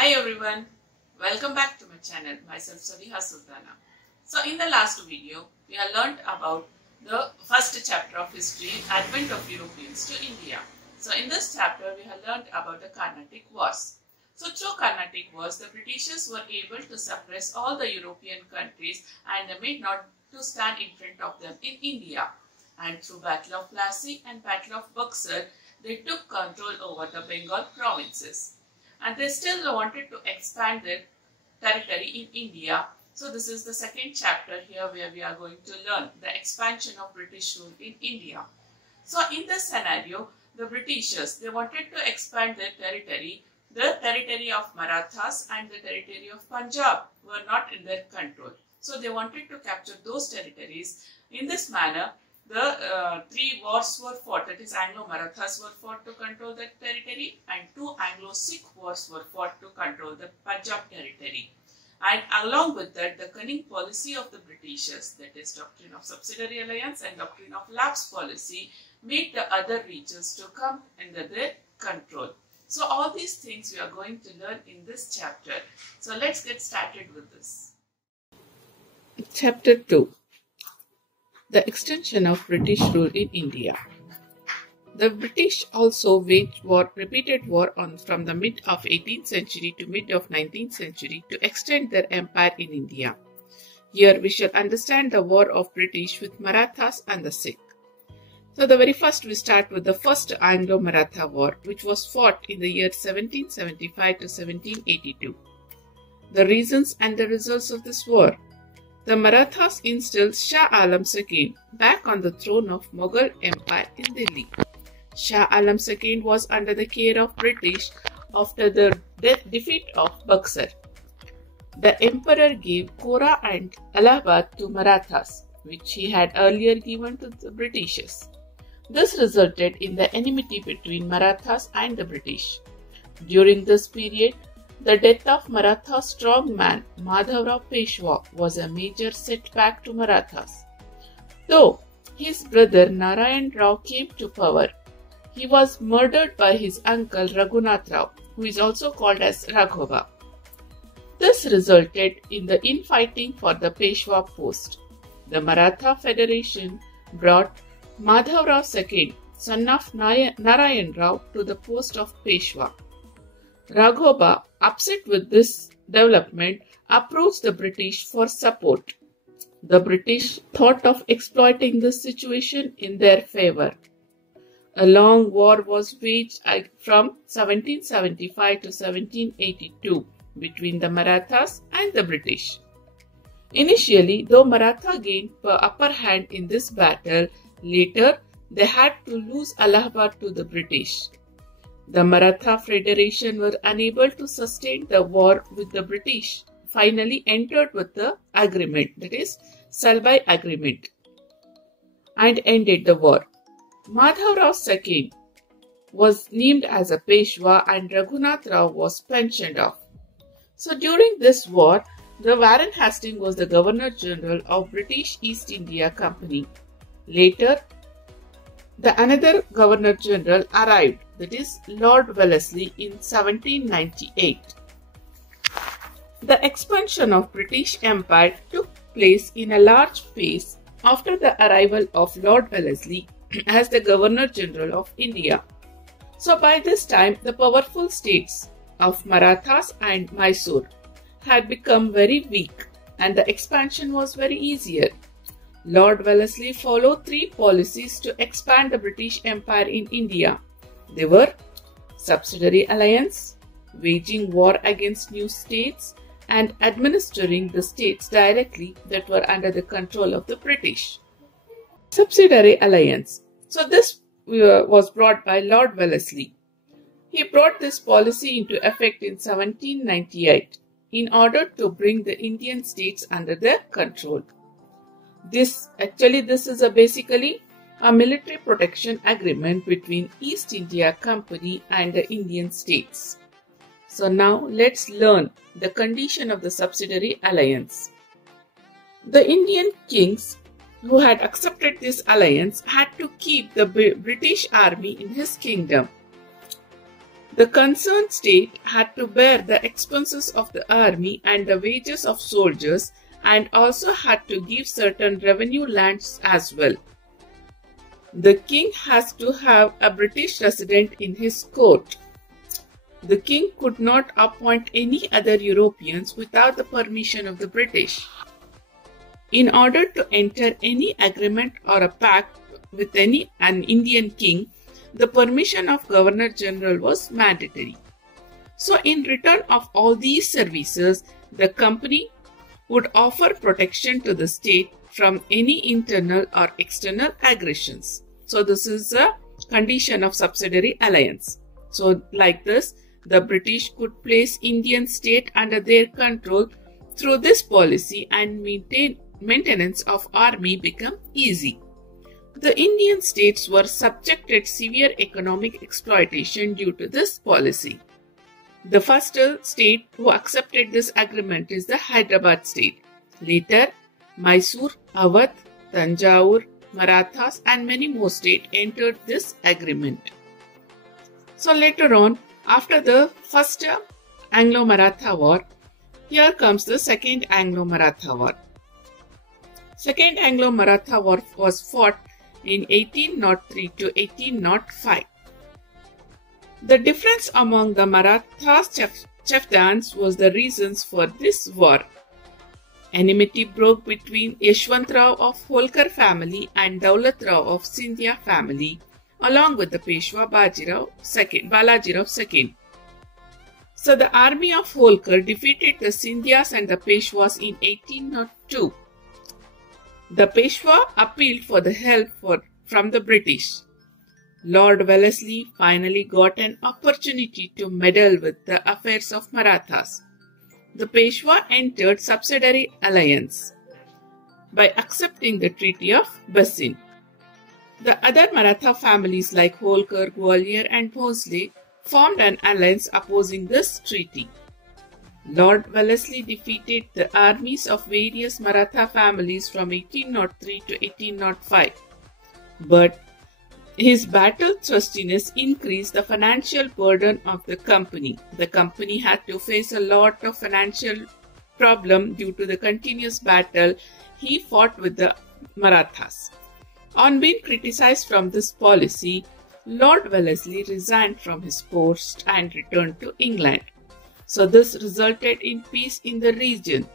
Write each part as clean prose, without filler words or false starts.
Hi everyone, welcome back to my channel, myself Sabiha Sultana. So in the last video, we have learnt about the first chapter of history, Advent of Europeans to India. So in this chapter, we have learnt about the Carnatic Wars. So through Carnatic Wars, the Britishers were able to suppress all the European countries and they made not to stand in front of them in India. And through Battle of Plassey and Battle of Buxar, they took control over the Bengal provinces. And they still wanted to expand their territory in India. So this is the second chapter here where we are going to learn the expansion of British rule in India. So in this scenario, the Britishers, they wanted to expand their territory. The territory of Marathas and the territory of Punjab were not in their control. So they wanted to capture those territories. In this manner, the three wars were fought, that is Anglo-Marathas were fought to control that territory and two Anglo-Sikh wars were fought to control the Punjab territory. And along with that, the cunning policy of the Britishers, that is doctrine of subsidiary alliance and doctrine of lapse policy, made the other regions to come under their control. So all these things we are going to learn in this chapter. So let's get started with this. Chapter 2. The extension of British rule in India. The British also waged repeated war from the mid of 18th century to mid of 19th century to extend their empire in India. Here we shall understand the war of British with Marathas and the Sikh. So the very first we start with the first Anglo-Maratha war, which was fought in the year 1775 to 1782. The reasons and the results of this war. The Marathas installed Shah Alam II back on the throne of Mughal Empire in Delhi. Shah Alam II was under the care of British after the defeat of Buxar. The emperor gave Kora and Allahabad to Marathas, which he had earlier given to the Britishers. This resulted in the enmity between Marathas and the British. During this period, the death of Maratha strongman Madhavrao Peshwa was a major setback to Marathas. Though his brother Narayan Rao came to power, he was murdered by his uncle Raghunath Rao, who is also called as Raghoba. This resulted in the infighting for the Peshwa post. The Maratha Federation brought Madhavrao II, son of Narayan Rao, to the post of Peshwa. Raghoba, upset with this development, approached the British for support. The British thought of exploiting this situation in their favor. A long war was waged from 1775 to 1782 between the Marathas and the British. Initially, though Maratha gained the upper hand in this battle, later they had to lose Allahabad to the British. The Maratha Federation were unable to sustain the war with the British, finally entered with the agreement, that is, Salbai Agreement, and ended the war. Madhavrao II was named as a Peshwa and Raghunath Rao was pensioned off. So during this war, the Warren Hastings was the Governor General of British East India Company. Later, another Governor General arrived, that is Lord Wellesley, in 1798. The expansion of British Empire took place in a large phase after the arrival of Lord Wellesley as the Governor General of India. So by this time, the powerful states of Marathas and Mysore had become very weak and the expansion was very easier. Lord Wellesley followed three policies to expand the British Empire in India. They were subsidiary alliance, waging war against new states, and administering the states directly that were under the control of the British. Subsidiary alliance. So this was brought by Lord Wellesley. He brought this policy into effect in 1798 in order to bring the Indian states under their control. This is basically a military protection agreement between East India Company and the Indian states. So now let's learn the condition of the subsidiary alliance. The Indian kings who had accepted this alliance had to keep the British army in his kingdom. The concerned state had to bear the expenses of the army and the wages of soldiers, and also had to give certain revenue lands as well. The king has to have a British resident in his court. The king could not appoint any other Europeans without the permission of the British. In order to enter any agreement or a pact with an Indian king, the permission of Governor General was mandatory. So in return of all these services, the company would offer protection to the state from any internal or external aggressions. So this is a condition of subsidiary alliance. So like this, the British could place Indian state under their control through this policy, and maintenance of army become easy. The Indian states were subjected severe economic exploitation due to this policy. The first state who accepted this agreement is the Hyderabad state. Later, Mysore, Awadh, Tanjore, Marathas and many more states entered this agreement. So later on, after the first Anglo-Maratha War, here comes the second Anglo-Maratha War. Second Anglo-Maratha War was fought in 1803 to 1805. The difference among the Maratha chieftains was the reasons for this war. Enmity broke between Yashwantrao of Holkar family and Daulatrao of Scindia family, along with the Peshwa Balajirao II. So the army of Holkar defeated the Scindias and the Peshwas in 1802. The Peshwa appealed for the help from the British. Lord Wellesley finally got an opportunity to meddle with the affairs of Marathas. The Peshwa entered subsidiary alliance by accepting the Treaty of Bassein. The other Maratha families like Holkar, Gwalior and Bhosle formed an alliance opposing this treaty. Lord Wellesley defeated the armies of various Maratha families from 1803 to 1805. But his battle thrustiness increased the financial burden of the company. The company had to face a lot of financial problem due to the continuous battle he fought with the Marathas. On being criticized from this policy, Lord Wellesley resigned from his post and returned to England. So this resulted in peace in the region.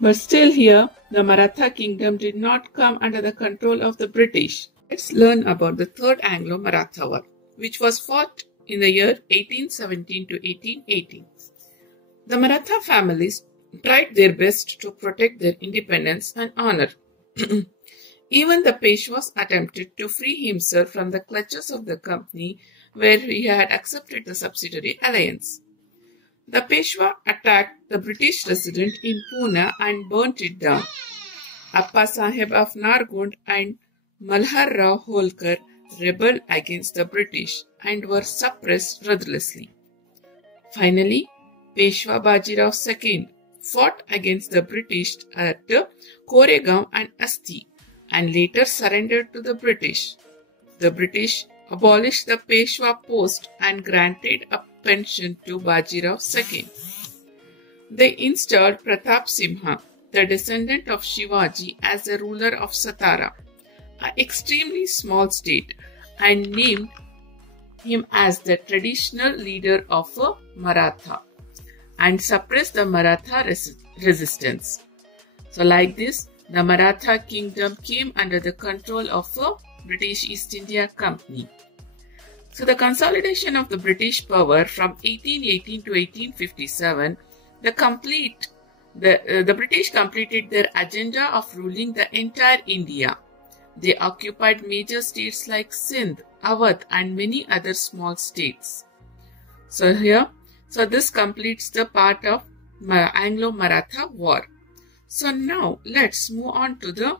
But still here, the Maratha kingdom did not come under the control of the British. Let's learn about the Third Anglo-Maratha War, which was fought in the year 1817 to 1818. The Maratha families tried their best to protect their independence and honor. Even the Peshwas attempted to free himself from the clutches of the company where he had accepted the subsidiary alliance. The Peshwa attacked the British resident in Pune and burnt it down. Appa Sahib of Nargond and Malhar Rao Holkar rebelled against the British and were suppressed ruthlessly. Finally, Peshwa Bajirao II fought against the British at Koregaon and Asti and later surrendered to the British. The British abolished the Peshwa post and granted a pension to Bajirao II. They installed Pratap Simha, the descendant of Shivaji, as the ruler of Satara, an extremely small state, and named him as the traditional leader of Maratha and suppressed the Maratha resistance. So like this, the Maratha kingdom came under the control of a British East India Company. So the consolidation of the British power from 1818 to 1857, the British completed their agenda of ruling the entire India. They occupied major states like Sindh, Awadh and many other small states. So this completes the part of Anglo-Maratha War. So now let's move on to the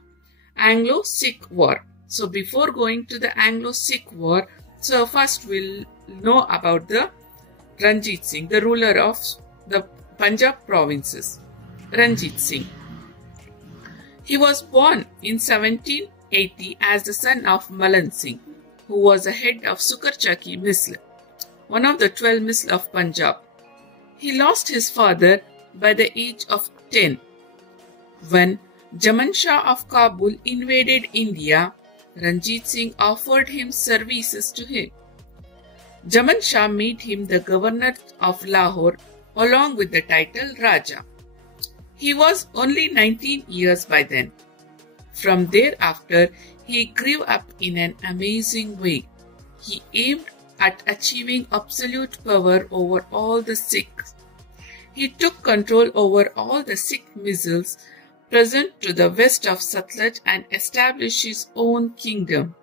Anglo-Sikh War. So before going to the Anglo-Sikh War, so first we'll know about the Ranjit Singh, the ruler of the Punjab provinces, Ranjit Singh. He was born in 1780 as the son of Malan Singh, who was the head of Sukarchaki Misl, one of the 12 Misl of Punjab. He lost his father by the age of 10. When Jaman Shah of Kabul invaded India, Ranjit Singh offered him services to him. Jaman Shah made him the governor of Lahore along with the title Raja. He was only 19 years by then. From thereafter, he grew up in an amazing way. He aimed at achieving absolute power over all the Sikhs. He took control over all the Sikh misls present to the west of Satluj and established his own kingdom.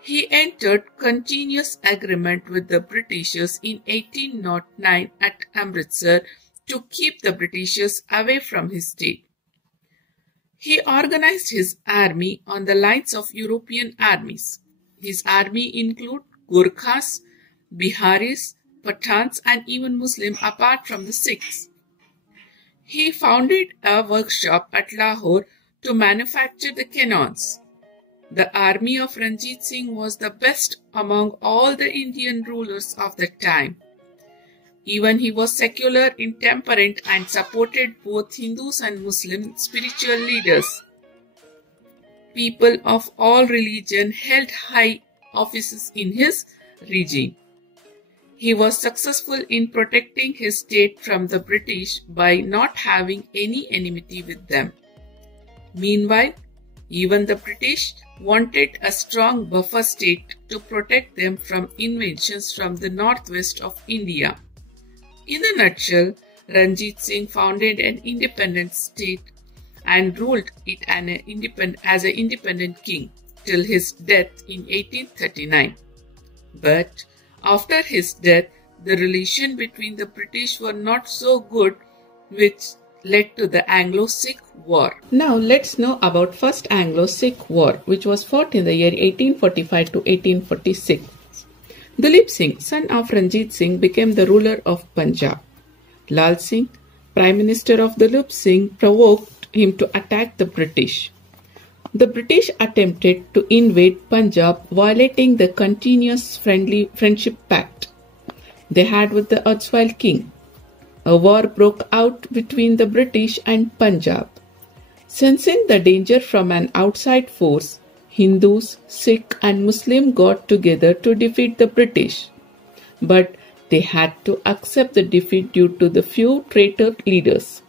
He entered continuous agreement with the Britishers in 1809 at Amritsar to keep the Britishers away from his state. He organized his army on the lines of European armies. His army included Gurkhas, Biharis, Pathans and even Muslims apart from the Sikhs. He founded a workshop at Lahore to manufacture the cannons. The army of Ranjit Singh was the best among all the Indian rulers of the time. Even he was secular, intemperate and supported both Hindus and Muslim spiritual leaders. People of all religion held high offices in his regime. He was successful in protecting his state from the British by not having any enmity with them. Meanwhile, even the British wanted a strong buffer state to protect them from invasions from the northwest of India. In a nutshell, Ranjit Singh founded an independent state and ruled it as an independent king till his death in 1839. But after his death, the relation between the British were not so good, which led to the Anglo-Sikh War. Now let's know about First Anglo-Sikh War, which was fought in the year 1845 to 1846. Dalip Singh, son of Ranjit Singh, became the ruler of Punjab. Lal Singh, Prime Minister of Dalip Singh, provoked him to attack the British. The British attempted to invade Punjab, violating the continuous friendship pact they had with the erstwhile king. A war broke out between the British and Punjab. Sensing the danger from an outside force, Hindus, Sikh and Muslim got together to defeat the British. But they had to accept the defeat due to the few traitor leaders.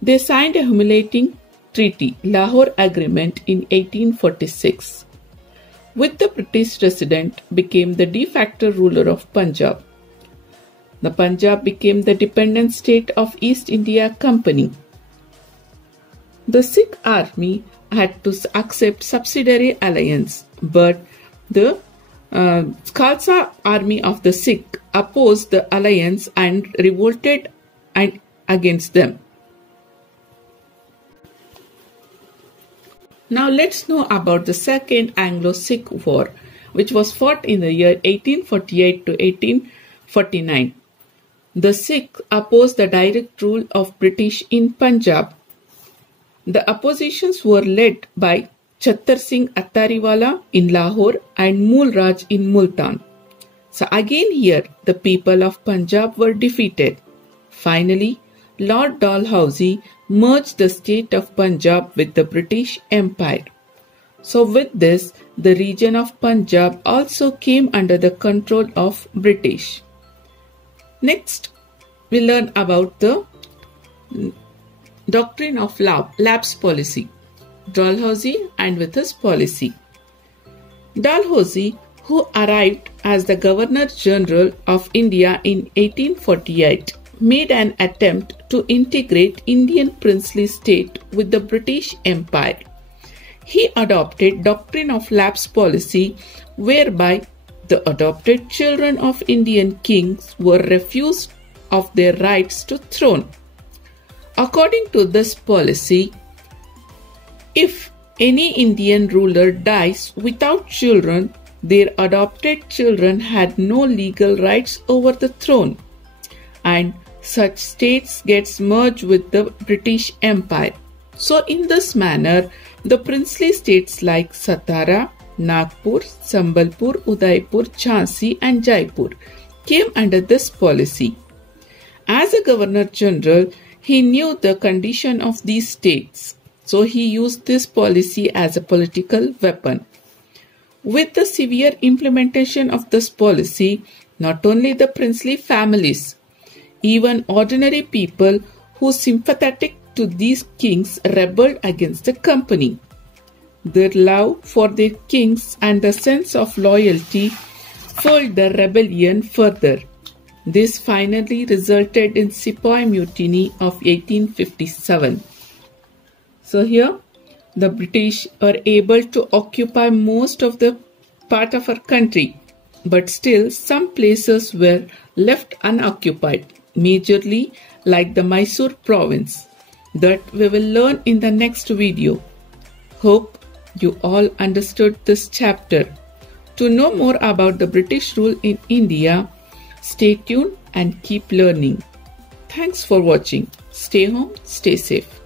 They signed a humiliating treaty, Lahore Agreement, in 1846. With the British resident became the de facto ruler of Punjab. The Punjab became the dependent state of East India Company. The Sikh army had to accept subsidiary alliance, but the Khalsa army of the Sikh opposed the alliance and revolted against them. Now let's know about the Second Anglo-Sikh War, which was fought in the year 1848 to 1849. The Sikhs opposed the direct rule of British in Punjab. The oppositions were led by Chattar Singh Attariwala in Lahore and Mool Raj in Multan. So again here, the people of Punjab were defeated. Finally, Lord Dalhousie merged the state of Punjab with the British Empire. So with this, the region of Punjab also came under the control of British. Next, we learn about the doctrine of lapse policy. Dalhousie and with his policy. Dalhousie, who arrived as the Governor General of India in 1848, made an attempt to integrate Indian princely state with the British Empire. He adopted doctrine of lapse policy, whereby the adopted children of Indian kings were refused of their rights to throne. According to this policy, if any Indian ruler dies without children, their adopted children had no legal rights over the throne, and such states gets merged with the British Empire. So in this manner, the princely states like Satara, Nagpur, Sambalpur, Udaipur, Jhansi and Jaipur came under this policy. As a Governor General, he knew the condition of these states, so he used this policy as a political weapon. With the severe implementation of this policy, not only the princely families, even ordinary people who sympathetic to these kings rebelled against the company. Their love for their kings and the sense of loyalty fueled the rebellion further. This finally resulted in Sepoy Mutiny of 1857. So here, the British were able to occupy most of the part of our country, but still some places were left unoccupied, majorly like the Mysore province, that we will learn in the next video. Hope you all understood this chapter. To know more about the British rule in India, stay tuned and keep learning. Thanks for watching. Stay home, stay safe.